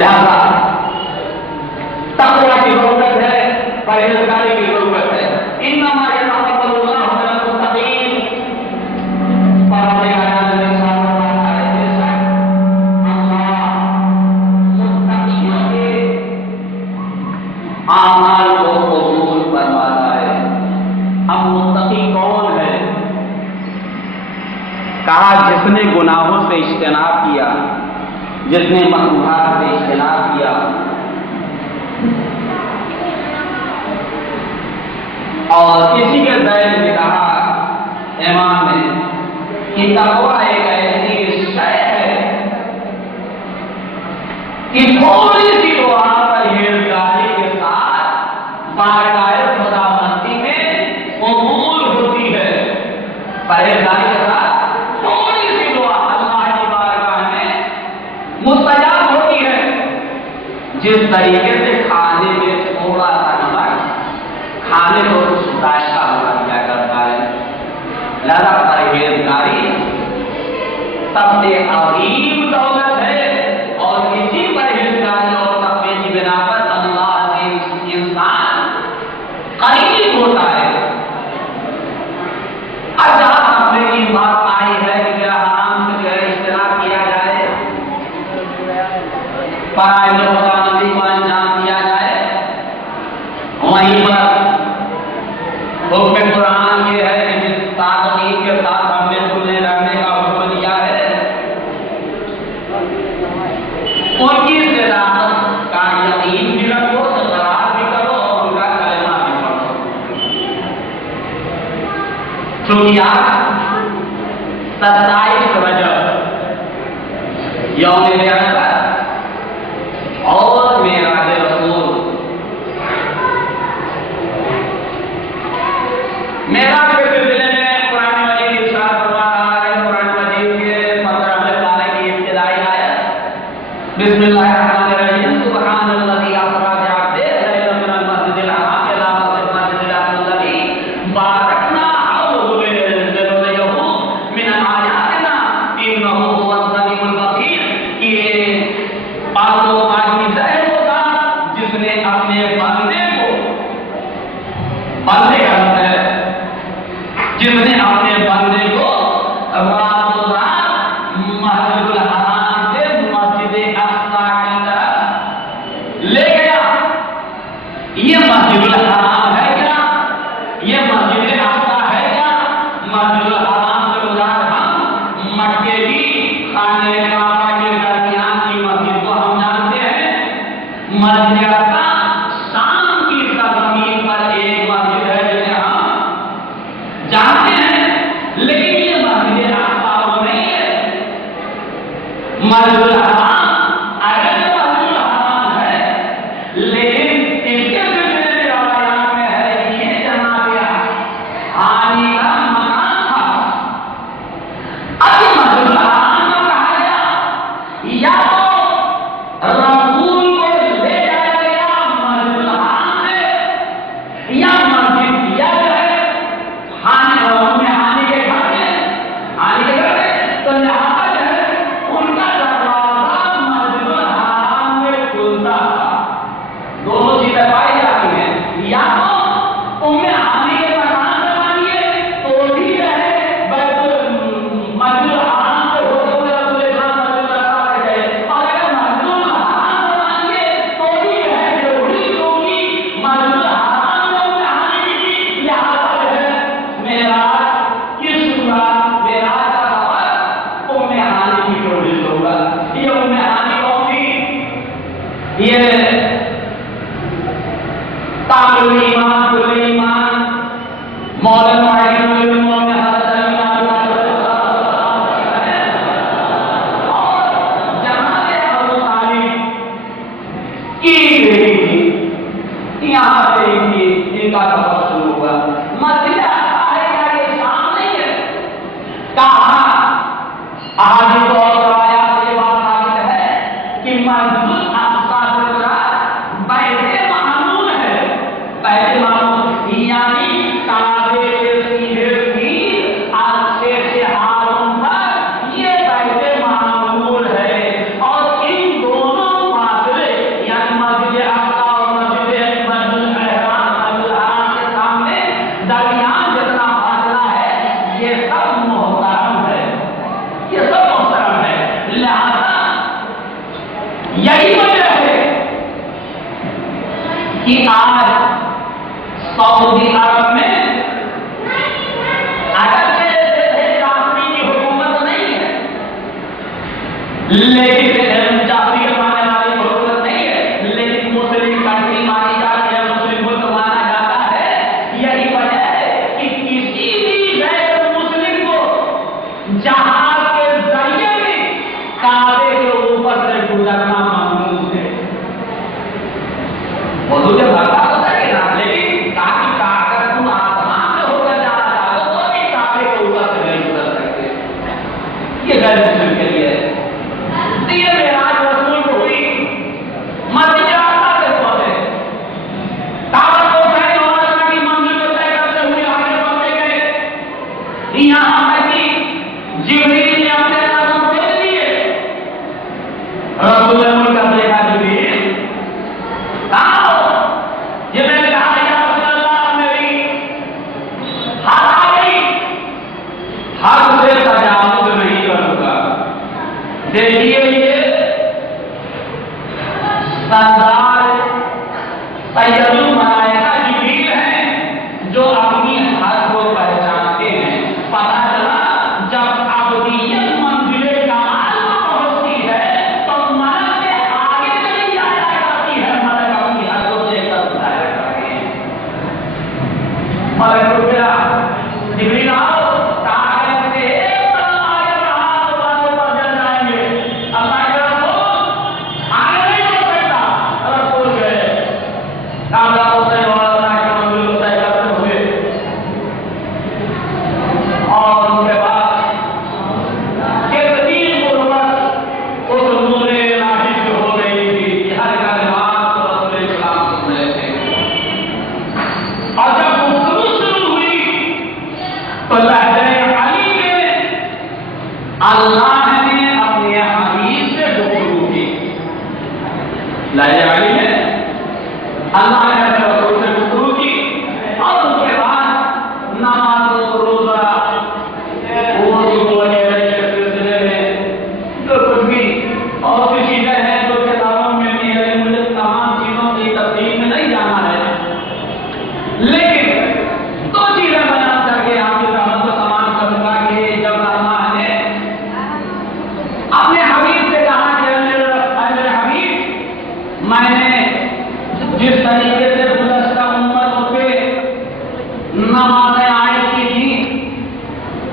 لہذا تقوی کی ضرورت ہے، پرہیزگاری کی ضرورت ہے۔ انما یتقبل اللہ من المتقین، پروردگار عالم اعمال کو قبول فرماتا ہے۔ اب متقی کون ہے؟ کہا جس نے گناہوں سے اجتناب کیا، جس نے مکروہات سے اجتناب کیا اور کسی کے ذہن میں کہا امام نے کہ تقوی ایک ایسی شے ہے کہ تھوڑی سی دعا پرہیزگاری کے ساتھ باقاعدہ خداوندی میں قبول ہوتی ہے۔ پرہیزگاری کے ساتھ تھوڑی سی دعا اللہ کی بارگاہ میں مستجاب ہوتی ہے۔ جس طریقے سے کھانے میں تھوڑا سا نمک کھانے کو ذائقہ بنا دیا کرتا ہے، لہذا پرہیزگاری سب سے عظیم دولت ہے، اور اسی پرہیزگاری اور تقوی کی بنا پر اللہ سے انسان قریب ہوتا ہے۔ اب جہاں تقوی کی بات آئی ہے کہ کیا حرام سے جو ہے اجتناب کیا جائے، فرائض خداوندی کو انجام دیا جائے، وہیں پر حکم قرآن یہ ہے کہ جس تاکید کے ساتھ ہم نے کھلے رہنے کا حکم دیا ہے، ان کی صداقت کا یقین بھی رکھو، اقرار بھی کرو اور ان کا کلمہ بھی پڑھو۔ چونکہ آج 27 رجب یوم بعثت اور معراج رسول، معراج کے سلسلے میں قرآن مجید ارشاد فرما رہا ہے۔ قرآن مجید کے 15ویں پارے کی ابتدائی آیت، بسم اللہ الرحمن الرحیم، سبحان الذی اسری بعبدہ لیلا من المسجد الحرام الی المسجد الاقصی الذی بارکنا حولہ لنریہ من آیاتنا انہ هو السمیع البصیر۔ یہ پاک و پاکی ظاہر ہوگا جس نے اپنے بندے کو، بندے کا مطلب ہے جس نے اپنے بندے کو رات و رات مسجد الحرام سے مسجد اقصی کی طرف لے گیا۔ یہ مسجد الحرام ہے کیا؟ یہ مسجد اقصی ہے کیا؟ مسجد الحرام سے مراد ہم مکے کی خانہ کعبہ کے درمیان کی مسجد کو ہم جانتے ہیں۔ مسجد اقصی شام کی سرزمین پر ایک مسجد ہے جسے ہم جانتے ہیں، لیکن یہ مسجد اقصی وہ نہیں ہے۔ مسجد الحرام اگر مسجد الحرام ہے، لیکن اس کے سلسلے میں روایات میں ہے کہ یہ جناب حانی کا مکان تھا۔ اب یہ مسجد الحرام کو کہا گیا، یا تو رسول کو لے جایا گیا مسجد الحرام سے، یا مسجد دیا جائے ہانی کے گھر میں، تو لہٰذا جو ہے ان کا دروازہ مسجد الحرام میں کھلتا تھا۔ دونوں چیزیں پائی جاتی ہیں، یا تو ام ہانی کے مکان سے مانیے تو بھی رہے مسجد الحرام سے ہوتے ہوئے رسول اکرم صلی اللہ علیہ وسلم گئے، اور اگر مسجد الحرام سے مانیے تو بھی رہے ضروری، کیونکہ مسجد الحرام میں ام ہانی کی، لہٰذا جو ہے معراج کی شروعات، معراج کا سفر ام ہانی کی ڈولی سے ہوگا۔ یہ ام ہانی کون تھی؟ یہ کامل ایمان، کل ایمان، مولا المعین والمومن حضرت علی اور جناب ابو طالب کی بیٹی تھی۔ یہاں سے ان کا سفر شروع ہوا۔ مسجد اقصی ہے کیا؟ یہ شام نہیں ہے۔ کہاں احادیث اور روایات سے یہ بات ثابت ہے کہ مسجد اقصی سے مراد یہی وجہ ہے کہ آج سعودی عرب میں لیکن جعفری ماننے والی حکومت نہیں ہے، لیکن مسلم کنٹری مانی جاتی ہے، مسلم ملک مانا جاتا ہے۔ یہی وجہ ہے کہ کسی بھی غیر مسلم کو جہاز کے ذریعے میں کعبے کے اوپر سے گزرنا ممنوع ہے۔ وہ تجھے بتا ہوتا ہے نا، لیکن تاکہ اگر تم آسمان میں ہو کر جانا چاہو تو بھی کعبے کے اوپر سے نہیں گزر سکتے۔ یہ غیر مسلم کے لیے ہے۔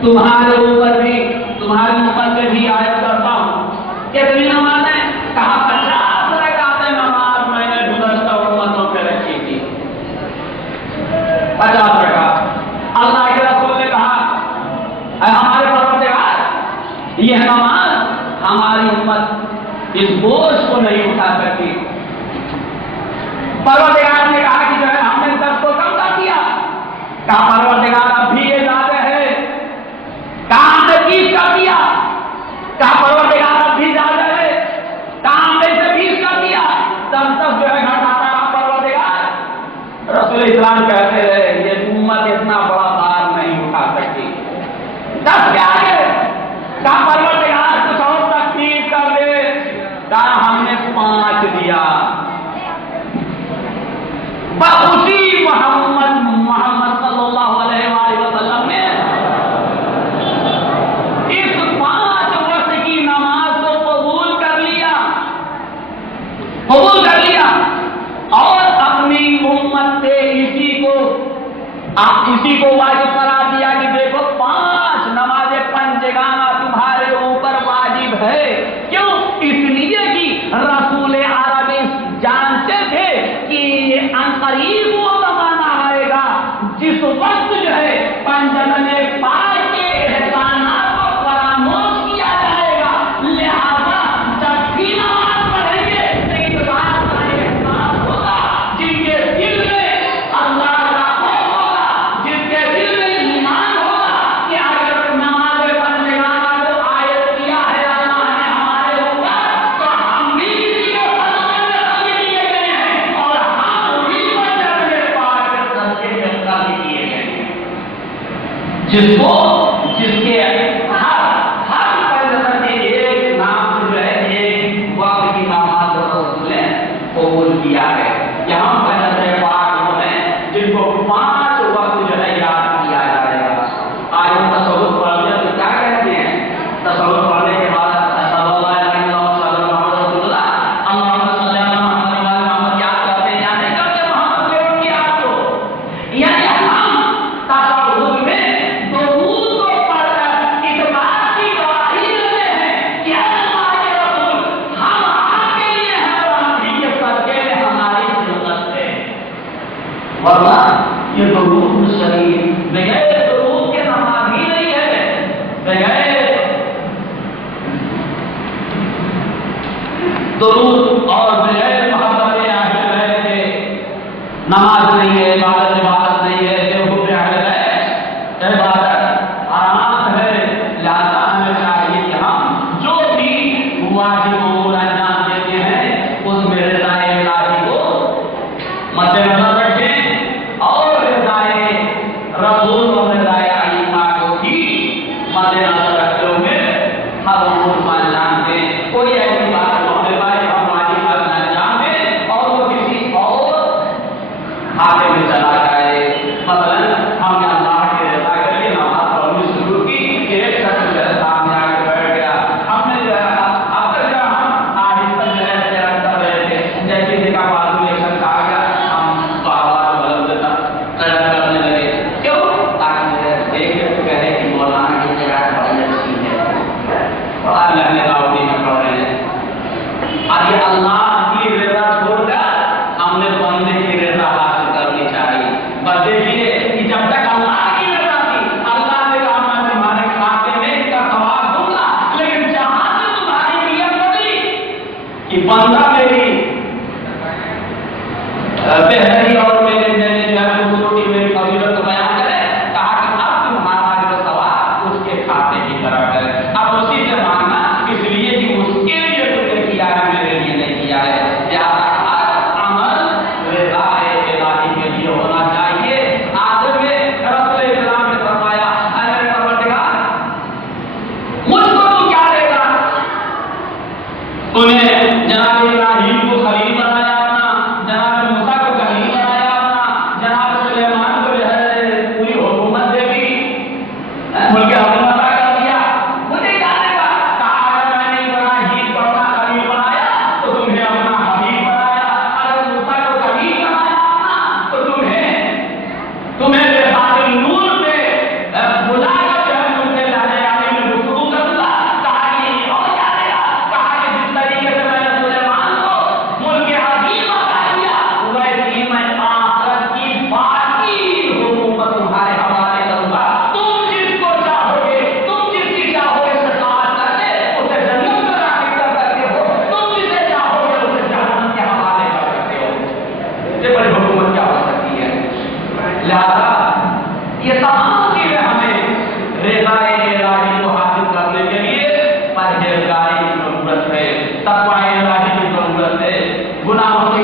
تمہارے اوپر بھی تمہاری امت پہ بھی آیا کرتا ہوں۔ کتنی نمازیں؟ کہا 50 رکعتیں نماز میں نے گزشتہ امتوں پہ رکھی تھی۔ 50 رکعت۔ اللہ کے رسول نے کہا اے ہمارے پروردگار، یہ نماز ہماری امت اس بوجھ کو نہیں اٹھا سکتی۔ پروردگار نے کہا کہ جو ہے ہم نے 10 کو کم کر دیا۔ کہا پروردگار اب بھی یہ زیادہ ہے۔ کام نے 30 کر دیا۔ کہا پروردگار اب بھی زیادہ ہے۔ کام نے 20 کر دیا۔ تب جو ہے گھٹاتا رہا پروردگار۔ رسول اسلام کہتے ہیں یہ امت اتنا بڑا بار نہیں اٹھا سکتی۔ 10 کیا ہے؟ کہا پروردگار کچھ اور تخفیف کر دے۔ کہا ہم نے 5 دیا۔ اسی محمد صلی اللہ علیہ وآلہ وسلم نے اس 5 وقت کی نماز کو قبول کر لیا اور اپنی امت سے اسی کو واجب کرا دیا کہ دیکھو 5 نمازیں پنجگانہ تمہارے اوپر واجب ہے۔ کیوں؟ اس لیے کہ رسول عربی جانتے تھے کہ عنقریب وہ زمانہ آئے گا جس وقت جو ہے پنجگانے پاک کے احسانات کو فراموش کیا جائے گا۔ لہذا جب بھی نماز پڑھیں گے تو اتباع کا احساس ہوگا۔ جن کے دل میں اللہ کا خوف ہوگا، جن کے دل میں ایمان ہوگا کہ اگر نماز پنجگانہ کو عائد کیا ہے اللہ نے ہمارے اوپر تو ہم بھی اسی کے فرمان میں قبول کیے گئے ہیں اور ہم بھی پنجگانے پاک کے صدقے میں قبول کیے گئے ہیں۔ جس کے ہر پنجگانے کے ایک نام سے جو ہے ایک وقت کی نماز ورنہ یہ درود شریف بغیر درود کے نماز ہی نہیں ہے. بغیر درود اور بغیر محبت اہل بیت کے نماز نہیں ہے، عبادت نہیں ہے. جو حب اہل بیت عبادت آرام ہے. لہذا ہمیں چاہیے کہ ہم جو بھی واجب امور انجام دیتے ہیں اس میں رضائے الہی کو مد نظر رکھیں اور رضائے رسول اور رضائے ائمہ کو بھی مد نظر رکھتے ہوئے ہر امور کو انجام دیں. کوئی ایسی بات ہم واجب انجام دیں اور وہ کسی اور کھاتے میں چلا جائے. مثلاً ہم نے اللہ کی رضا کے لیے نماز پڑھنی شروع کی کہ ایک شخص جو ہے سامنے آ کے بیٹھ گیا. ہم نے جو ہے اب تک جو ہم آہستہ جو ہے سیرت کر رہے تھے. جیسے کہ بازو ایک شخص آ گیا ہم تو آواز بلند کرنے لگے. کیوں؟ تاکہ دیکھ کہے کہ مولانا کی جگہ بڑی اچھی ہے اور اللہ نے راوی میں پڑھ رہے ہیں. اب یہ اللہ کی رضا چھوڑ کر ہم نے بندے کی رضا حاصل کرنی چاہیے. بس دیکھیے کہ جب تک اللہ کی رضا تھی اللہ نے کہا میں تمہارے کھاتے میں اس کا ثواب دوں گا. لیکن جہاں سے تمہاری نیت بدلی کہ بندہ میری بہتری اور میرے جو ہے خوبصورتی میری فضیلت کو بیان کرے، کہا کہ اب تمہارا جو ثواب اس کے کھاتے کی طرح کرے. اب اسی سے مانگنا اس لیے کہ اس کے لیے تم نے کیا ہے میرے لیے نہیں کیا ہے. لہٰذا ہر عمل رضائے الہی کے لیے ہونا چاہیے. آخر میں رسول اسلام نے فرمایا اے پروردگار مجھ کو تو کیا دے گا؟ انہیں جناب ابراہیم کو خلیل بنایا اپنا، جناب موسیٰ کو کلیم بنایا اپنا، جناب سلیمان کو جو ہے پوری حکومت دے دی، ملک حکومت عطا کر دیا. مجھے کیا دے گا؟ کہا اگر میں نے ابراہیم کو اپنا خلیل بنایا تو تمہیں اپنا حبیب بنایا. اگر موسیٰ کو کلیم بنایا اپنا تو تمہیں بے نور پہ بلا کر جو ہے ان کے لہجے عربی میں گفتگو کروں گا. کہا کہ یہ اور کیا دے گا؟ کہا کہ جس طریقے سے میں نے سلیمان کو ملک عظیم عطا کیا ویسے ہی میں آخرت کی باقی حکومت تمہارے حوالے کروں گا. تم جس کو چاہو گے، تم جس کی چاہو گے شفاعت کر کے اسے جنت میں داخل کر سکتے ہو. تم جسے چاہو گے اسے جہنم کے حوالے کر سکتے ہو. اس سے بڑی حکومت کیا ہو سکتی ہے؟ لہذا یہ تمام چیزیں ہمیں رضائے الہی کو حاصل کرنے کے لیے پرہیزگاری کی ضرورت ہے، تقوی الہی کی ضرورت ہے، گناہوں سے